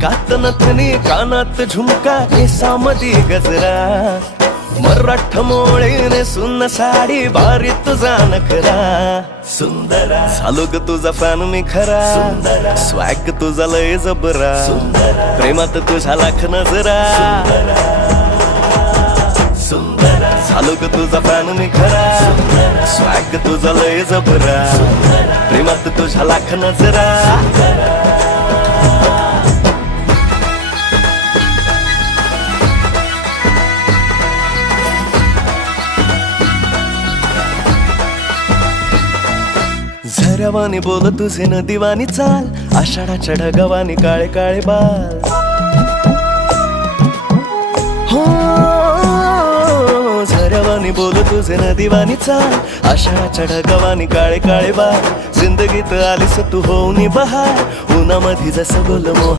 नाकात नथनी कानात झुमका केसामधी गजरा. मराठ मोळीने सुन्न साडी बारी तुझा नखरा सुंदरा. झालो ग तुझा फॅन मी खरा. सुंदरा. स्वॅग तुझा लय जबरा. सुंदरा. प्रेमात तुझा लाख नजरा. सुंदरा. झालो ग तुझा फॅन मी खरा. स्वॅग तुझा लय जबरा. प्रेमात तुझा लाख नजरा. झऱ्यावानी बोल तुझे न दिवानी चाल आषाढाच्या ढगावानी काळे काळे बाल. हो झऱ्यावानी बोल तुझे न दिवानी चाल आषाढाच्या ढगावानी काळे काळे बाल. जिंदगीत आलीस तू होऊनी बहार उन्हामध्ये जसं बोल मोह